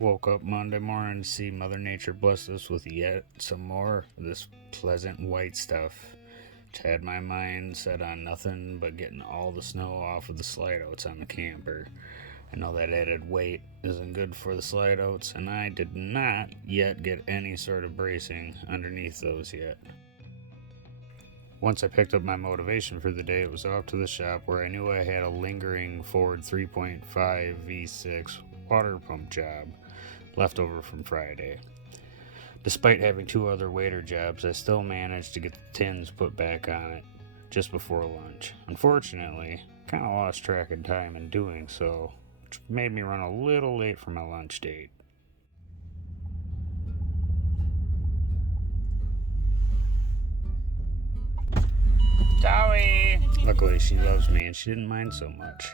Woke up Monday morning to see Mother Nature bless us with yet some more of this pleasant white stuff, which had my mind set on nothing but getting all the snow off of the slide outs on the camper. I know that added weight isn't good for the slide outs, and I did not yet get any sort of bracing underneath those yet. Once I picked up my motivation for the day, it was off to the shop where I knew I had a lingering Ford 3.5 V6 water pump job left over from Friday. Despite having two other waiter jobs, I still managed to get the tins put back on it just before lunch. Unfortunately, I kind of lost track of time in doing so, which made me run a little late for my lunch date. Dolly! Luckily, she loves me and she didn't mind so much.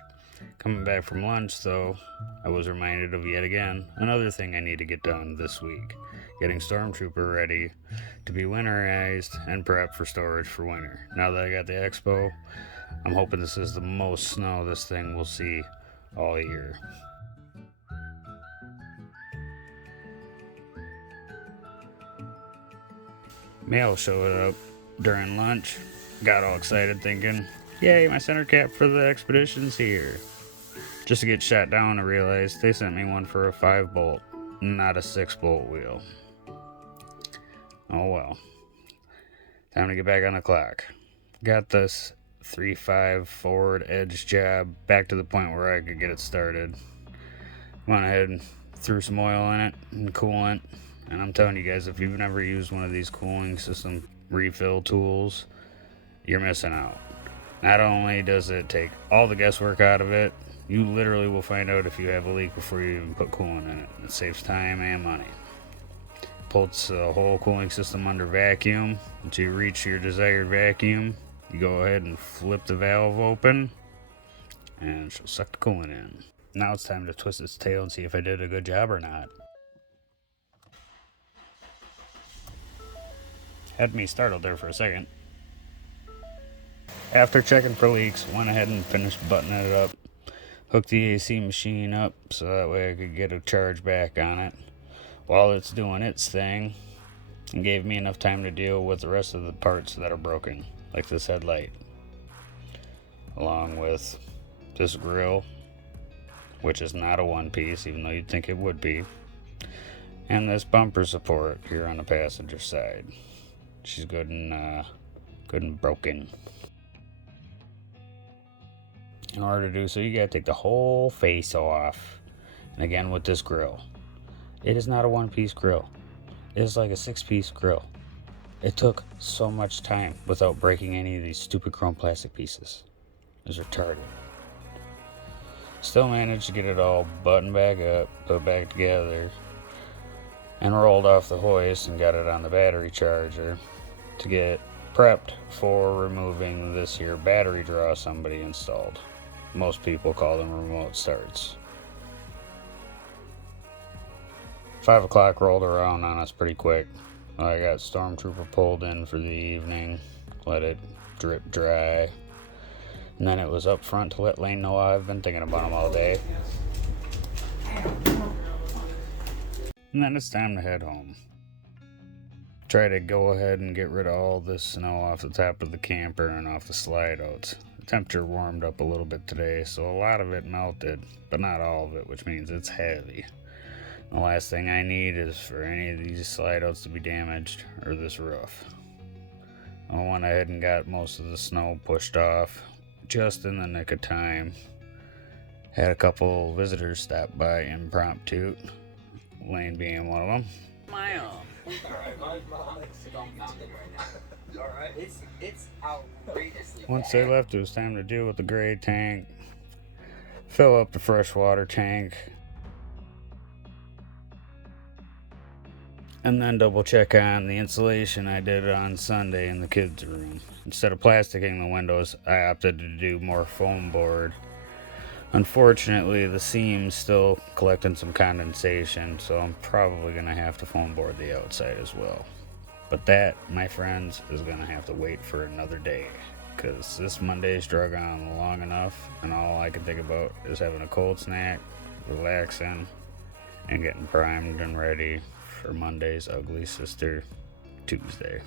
Coming back from lunch, though, I was reminded of yet again another thing I need to get done this week: getting Stormtrooper ready to be winterized and prepped for storage for winter. Now that I got the Expo, I'm hoping this is the most snow this thing will see all year. Mail showed up during lunch. Got all excited thinking, yay, my center cap for the expedition's here. Just to get shot down, I realized they sent me one for a 5-bolt, not a 6-bolt wheel. Oh well. Time to get back on the clock. Got this 3.5 Ford Edge job back to the point where I could get it started. Went ahead and threw some oil in it and coolant. And I'm telling you guys, if you've never used one of these cooling system refill tools, you're missing out. Not only does it take all the guesswork out of it, you literally will find out if you have a leak before you even put coolant in it. It saves time and money. Puts the whole cooling system under vacuum. Once you reach your desired vacuum, you go ahead and flip the valve open, and she'll suck the coolant in. Now it's time to twist its tail and see if I did a good job or not. Had me startled there for a second. After checking for leaks, went ahead and finished buttoning it up. Hooked the AC machine up so that way I could get a charge back on it while it's doing its thing, and gave me enough time to deal with the rest of the parts that are broken, like this headlight, along with this grill, which is not a one piece even though you'd think it would be, and this bumper support here on the passenger side. She's good and broken. In order to do so, you gotta take the whole face off. And again with this grill, it is not a one-piece grill. It is like a 6-piece grill. It took so much time without breaking any of these stupid chrome plastic pieces. It was retarded. Still managed to get it all buttoned back up, put back together, and rolled off the hoist and got it on the battery charger to get prepped for removing this here battery draw somebody installed. Most people call them remote starts. 5 o'clock rolled around on us pretty quick. I got Stormtrooper pulled in for the evening, let it drip dry, and then it was up front to let Lane know I've been thinking about him all day. And then it's time to head home. Try to go ahead and get rid of all this snow off the top of the camper and off the slide outs. The temperature warmed up a little bit today, so a lot of it melted, but not all of it, which means it's heavy. The last thing I need is for any of these slide outs to be damaged, or this roof. I went ahead and got most of the snow pushed off just in the nick of time. Had a couple visitors stop by impromptu, Lane being one of them. Smile. It's outrageously Once they left, it was time to deal with the gray tank, fill up the freshwater tank, and then double check on the insulation I did on Sunday in the kids' room. Instead of plasticking the windows, I opted to do more foam board. Unfortunately, the seam's still collecting some condensation, so I'm probably going to have to foam board the outside as well. But that, my friends, is going to have to wait for another day, because this Monday's drug on long enough, and all I can think about is having a cold snack, relaxing, and getting primed and ready for Monday's Ugly Sister Tuesday.